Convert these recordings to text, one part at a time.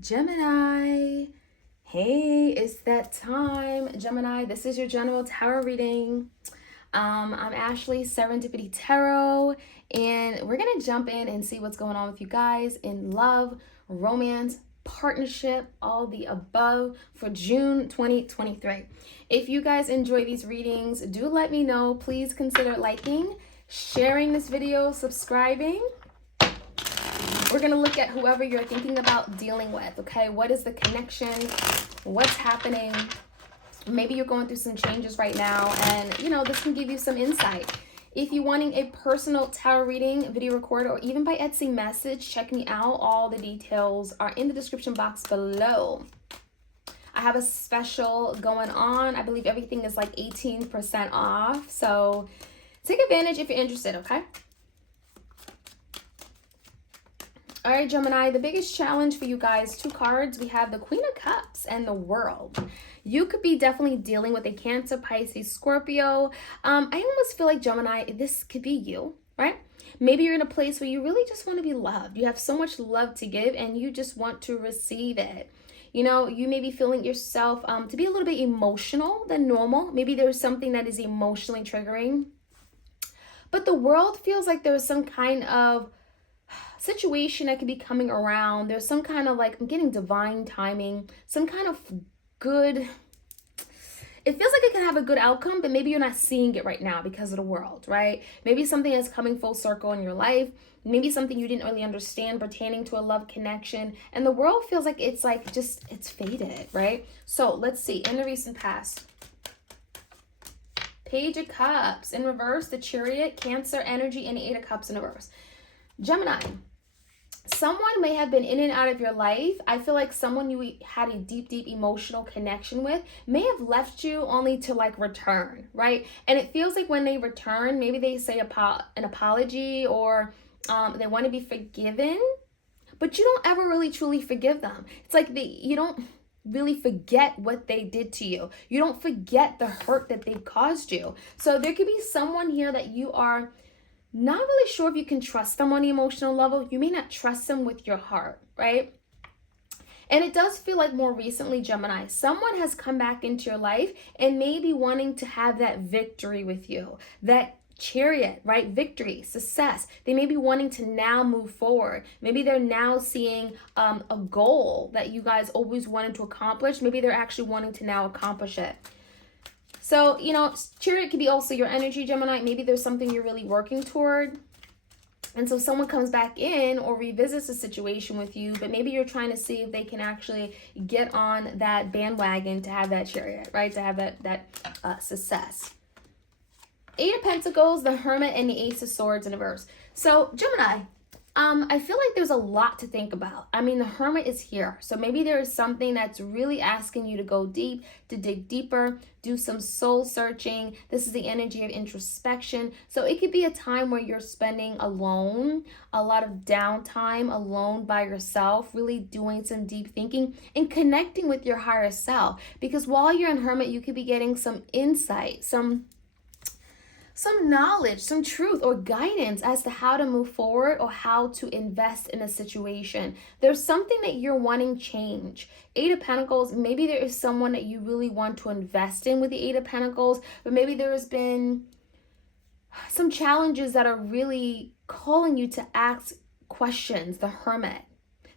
Gemini. Hey, it's that time. Gemini, this is your general tarot reading. I'm Ashley, Serendipity Tarot, and we're going to jump in and see what's going on with you guys in love, romance, partnership, all the above for June 2023. If you guys enjoy these readings, do let me know. Please consider liking, sharing this video, subscribing. We're going to look at whoever you're thinking about dealing with, okay? What is the connection? What's happening? Maybe you're going through some changes right now, and, this can give you some insight. If you're wanting a personal tarot reading, video record, or even by Etsy message, check me out. All the details are in the description box below. I have a special going on. I believe everything is like 18% off, so take advantage if you're interested, okay? All right, Gemini, the biggest challenge for you guys, two cards, we have the Queen of Cups and the World. You could be definitely dealing with a Cancer, Pisces, Scorpio. I almost feel like, Gemini, this could be you, right? Maybe you're in a place where you really just want to be loved. You have so much love to give and you just want to receive it. You may be feeling yourself to be a little bit emotional than normal. Maybe there's something that is emotionally triggering. But the world feels like there's some kind of situation that could be coming around. There's some kind of I'm getting divine timing, some kind of good, it feels like it can have a good outcome, but maybe you're not seeing it right now because of the world, right? Maybe something is coming full circle in your life, maybe something you didn't really understand pertaining to a love connection, and the world feels like it's it's faded, right? So let's see, in the recent past, Page of Cups in reverse, the Chariot, Cancer energy, and the Eight of Cups in reverse. Gemini, someone may have been in and out of your life. I feel like someone you had a deep emotional connection with may have left you only to return, right? And it feels like when they return, maybe they say an apology or they want to be forgiven, but you don't ever really truly forgive them. It's like you don't really forget what they did to you. You don't forget the hurt that they caused you. So there could be someone here that you are not really sure if you can trust them on the emotional level. You may not trust them with your heart, right? And it does feel like more recently, Gemini, someone has come back into your life and may be wanting to have that victory with you, that Chariot, right? Victory, success. They may be wanting to now move forward. Maybe they're now seeing a goal that you guys always wanted to accomplish. Maybe they're actually wanting to now accomplish it. So, Chariot could be also your energy, Gemini. Maybe there's something you're really working toward. And so someone comes back in or revisits a situation with you, but maybe you're trying to see if they can actually get on that bandwagon to have that Chariot, right? To have that success. Eight of Pentacles, the Hermit, and the Ace of Swords in reverse. So, Gemini, I feel like there's a lot to think about. I mean, the Hermit is here. So maybe there is something that's really asking you to go deep, to dig deeper, do some soul searching. This is the energy of introspection. So it could be a time where you're spending alone, a lot of downtime alone by yourself, really doing some deep thinking and connecting with your higher self. Because while you're in Hermit, you could be getting some insight, some knowledge, some truth or guidance as to how to move forward or how to invest in a situation. There's something that you're wanting change. Eight of Pentacles, maybe there is someone that you really want to invest in with the Eight of Pentacles, but maybe there has been some challenges that are really calling you to ask questions, the Hermit,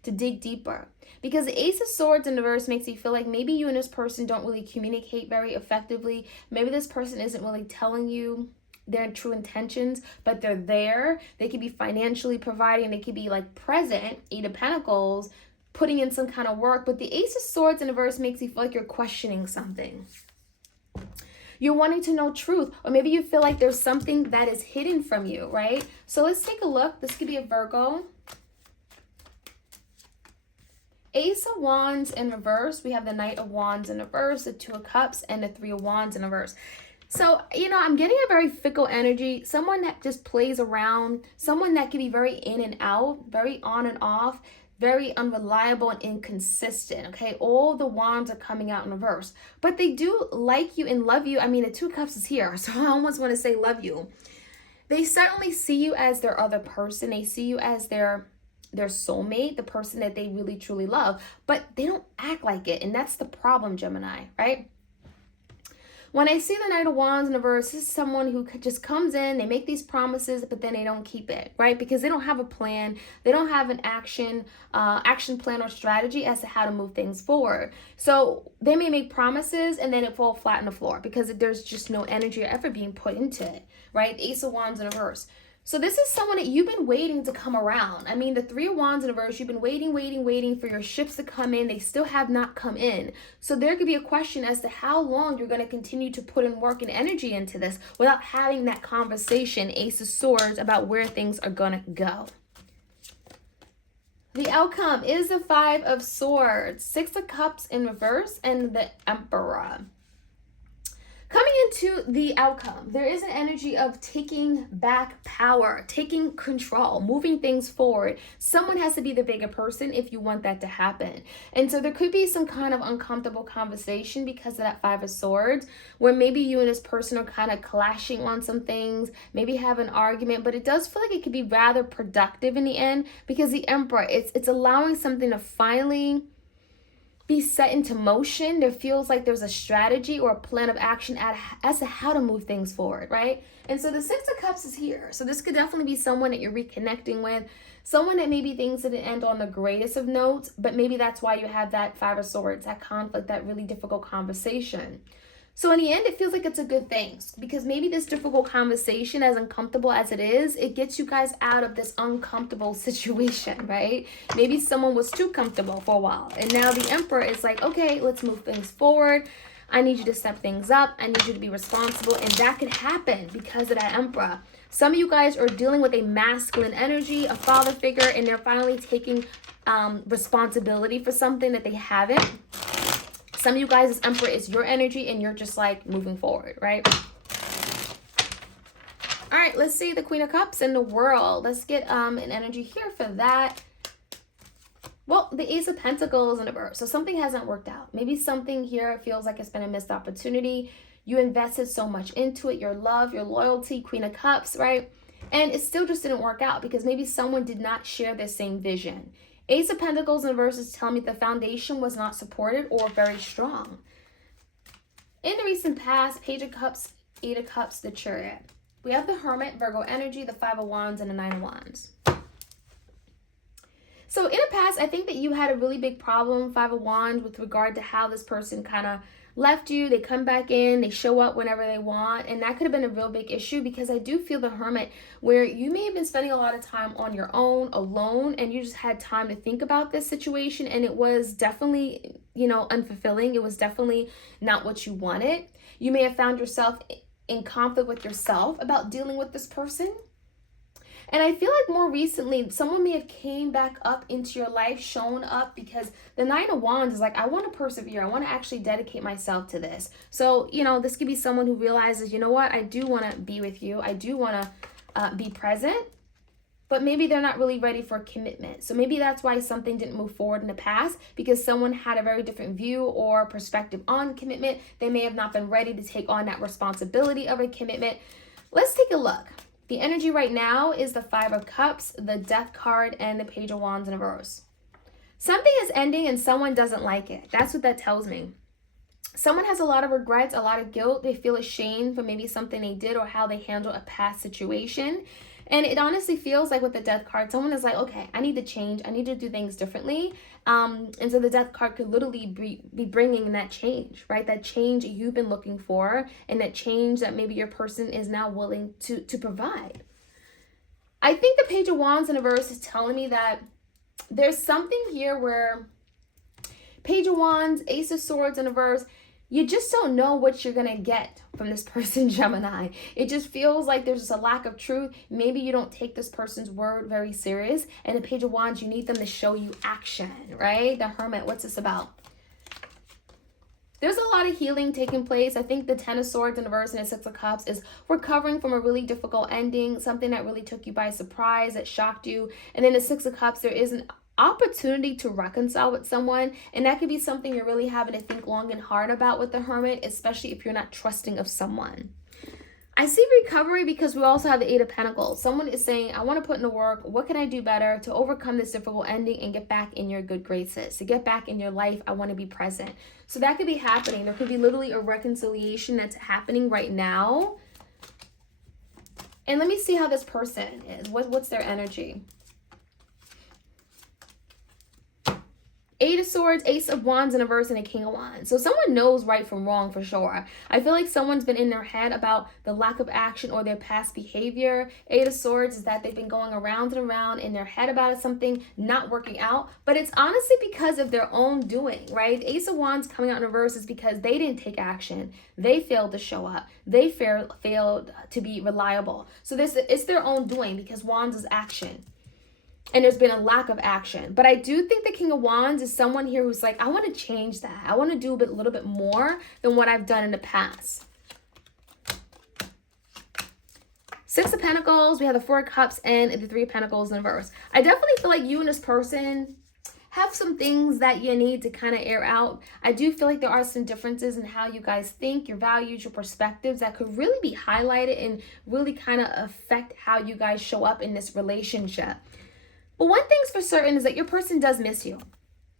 to dig deeper. Because the Ace of Swords in reverse makes you feel like maybe you and this person don't really communicate very effectively. Maybe this person isn't really telling you their true intentions, but they're there. They could be financially providing. They could be present, Eight of Pentacles, putting in some kind of work. But the Ace of Swords in reverse makes you feel like you're questioning something. You're wanting to know truth, or maybe you feel like there's something that is hidden from you, right? So let's take a look. This could be a Virgo. Ace of Wands in reverse. We have the Knight of Wands in reverse, the Two of Cups, and the Three of Wands in reverse. So, I'm getting a very fickle energy, someone that just plays around, someone that can be very in and out, very on and off, very unreliable and inconsistent, okay? All the wands are coming out in reverse, but they do like you and love you. I mean, the Two of Cups is here, so I almost want to say love you. They certainly see you as their other person. They see you as their their soulmate, the person that they really truly love, but they don't act like it. And that's the problem, Gemini, right? When I see the Knight of Wands in the reverse, this is someone who just comes in, they make these promises, but then they don't keep it, right? Because they don't have a plan. They don't have an action plan or strategy as to how to move things forward. So they may make promises and then it fall flat on the floor because there's just no energy or effort being put into it, right? The Ace of Wands in reverse. So this is someone that you've been waiting to come around. I mean, the Three of Wands in reverse, you've been waiting for your ships to come in. They still have not come in. So there could be a question as to how long you're going to continue to put in work and energy into this without having that conversation, Ace of Swords, about where things are going to go. The outcome is the Five of Swords, Six of Cups in reverse, and the Emperor. Coming into the outcome, there is an energy of taking back power, taking control, moving things forward. Someone has to be the bigger person if you want that to happen. And so there could be some kind of uncomfortable conversation because of that Five of Swords, where maybe you and this person are kind of clashing on some things, maybe have an argument, but it does feel like it could be rather productive in the end because the Emperor, it's allowing something to finally be set into motion. There feels like there's a strategy or a plan of action as to how to move things forward, right? And so the Six of Cups is here. So this could definitely be someone that you're reconnecting with, someone that maybe things didn't end on the greatest of notes, but maybe that's why you have that Five of Swords, that conflict, that really difficult conversation. So in the end, it feels like it's a good thing because maybe this difficult conversation, as uncomfortable as it is, it gets you guys out of this uncomfortable situation, right? Maybe someone was too comfortable for a while. And now the Emperor is like, okay, let's move things forward. I need you to step things up. I need you to be responsible. And that could happen because of that Emperor. Some of you guys are dealing with a masculine energy, a father figure, and they're finally taking responsibility for something that they haven't. Some of you guys, this Emperor is your energy and you're just like moving forward, right? All right, let's see the Queen of Cups in the World. Let's get an energy here for that. Well, the Ace of Pentacles in the reverse. So something hasn't worked out. Maybe something here feels like it's been a missed opportunity. You invested so much into it, your love, your loyalty, Queen of Cups, right? And it still just didn't work out because maybe someone did not share the same vision. Ace of Pentacles in reverse is telling me the foundation was not supported or very strong. In the recent past, Page of Cups, Eight of Cups, the Chariot. We have the Hermit, Virgo energy, the Five of Wands, and the Nine of Wands. So in the past, I think that you had a really big problem, Five of Wands, with regard to how this person kind of left you. They come back in, they show up whenever they want, and that could have been a real big issue because I do feel the Hermit where you may have been spending a lot of time on your own, alone, and you just had time to think about this situation, and it was definitely, unfulfilling. It was definitely not what you wanted. You may have found yourself in conflict with yourself about dealing with this person. And I feel like more recently, someone may have came back up into your life, shown up, because the Nine of Wands is like, I want to persevere. I want to actually dedicate myself to this. So, this could be someone who realizes, you know what, I do want to be with you. I do want to be present, but maybe they're not really ready for commitment. So maybe that's why something didn't move forward in the past, because someone had a very different view or perspective on commitment. They may have not been ready to take on that responsibility of a commitment. Let's take a look. The energy right now is the Five of Cups, the Death card, and the Page of Wands in reverse. Something is ending and someone doesn't like it. That's what that tells me. Someone has a lot of regrets, a lot of guilt. They feel ashamed for maybe something they did or how they handled a past situation. And it honestly feels like with the Death card, someone is like, okay, I need to change. I need to do things differently. And so the Death card could literally be bringing that change, right? That change you've been looking for and that change that maybe your person is now willing to provide. I think the Page of Wands in reverse is telling me that there's something here where Page of Wands, Ace of Swords in reverse, you just don't know what you're going to get from this person, Gemini. It just feels like there's just a lack of truth. Maybe you don't take this person's word very serious. And the Page of Wands, you need them to show you action, right? The Hermit, what's this about? There's a lot of healing taking place. I think the Ten of Swords in reverse and the Six of Cups is recovering from a really difficult ending, something that really took you by surprise, that shocked you. And then the Six of Cups, there is an opportunity to reconcile with someone, and that could be something you're really having to think long and hard about with the Hermit, especially if you're not trusting of someone. I see recovery because we also have the Eight of Pentacles. Someone is saying, I want to put in the work. What can I do better to overcome this difficult ending and get back in your good graces? To get back in your life, I want to be present. So that could be happening. There could be literally a reconciliation that's happening right now. And let me see how this person is. What's their energy? Eight of Swords, Ace of Wands in reverse, and a King of Wands. So someone knows right from wrong for sure. I feel like someone's been in their head about the lack of action or their past behavior. Eight of Swords is that they've been going around and around in their head about something not working out. But it's honestly because of their own doing, right? The Ace of Wands coming out in reverse is because they didn't take action. They failed to show up. They failed to be reliable. So it's their own doing because Wands is action. And there's been a lack of action. But I do think the King of Wands is someone here who's like, I want to change that. I want to do a little bit more than what I've done in the past. Six of Pentacles, we have the Four of Cups and the Three of Pentacles in reverse. I definitely feel like you and this person have some things that you need to kind of air out. I do feel like there are some differences in how you guys think, your values, your perspectives that could really be highlighted and really kind of affect how you guys show up in this relationship. But one thing's for certain is that your person does miss you.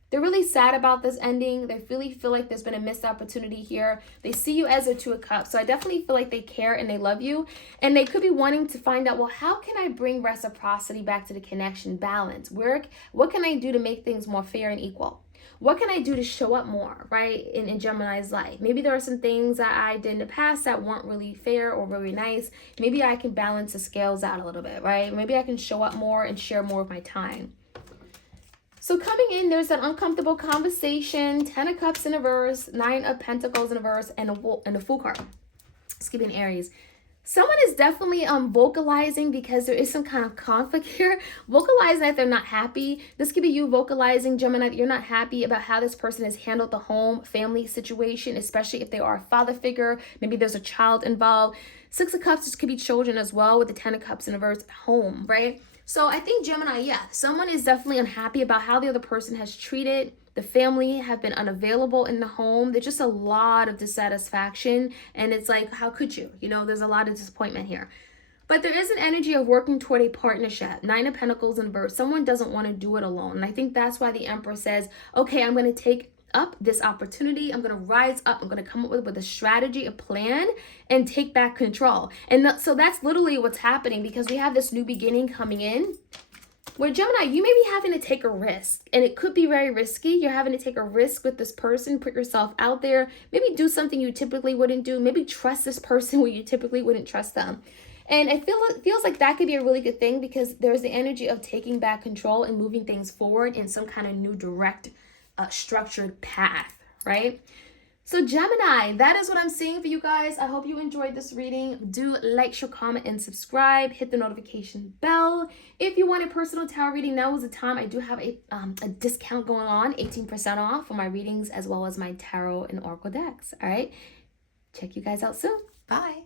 They're really sad about this ending. They really feel like there's been a missed opportunity here. They see you as a Two of Cups. So I definitely feel like they care and they love you. And they could be wanting to find out, well, how can I bring reciprocity back to the connection, balance? What can I do to make things more fair and equal? What can I do to show up more, right, in Gemini's life? Maybe there are some things that I did in the past that weren't really fair or really nice. Maybe I can balance the scales out a little bit, right? Maybe I can show up more and share more of my time. So coming in, there's an uncomfortable conversation, 10 of Cups in reverse, 9 of Pentacles in reverse, and a Fool card. Excuse me, Aries. Someone is definitely vocalizing because there is some kind of conflict here. Vocalizing that they're not happy. This could be you vocalizing, Gemini, that you're not happy about how this person has handled the home family situation, especially if they are a father figure. Maybe there's a child involved. Six of Cups, this could be children as well with the 10 of Cups in reverse, home, right? So I think Gemini, yeah, someone is definitely unhappy about how the other person has treated the family, have been unavailable in the home. There's just a lot of dissatisfaction. And it's like, how could you? You know, there's a lot of disappointment here. But there is an energy of working toward a partnership. 9 of Pentacles in reverse. Someone doesn't want to do it alone. And I think that's why the Emperor says, okay, I'm going to take up this opportunity. I'm going to rise up. I'm going to come up with a strategy, a plan, and take back control. And so that's literally what's happening because we have this new beginning coming in. Where Gemini, you may be having to take a risk, and it could be very risky. You're having to take a risk with this person, put yourself out there, maybe do something you typically wouldn't do, maybe trust this person where you typically wouldn't trust them. And it feels like that could be a really good thing because there's the energy of taking back control and moving things forward in some kind of new direct, structured path, right? So Gemini, that is what I'm seeing for you guys. I hope you enjoyed this reading. Do like, share, comment, and subscribe. Hit the notification bell. If you want a personal tarot reading, now is the time. I do have a discount going on, 18% off for my readings as well as my tarot and oracle decks. All right. Check you guys out soon. Bye.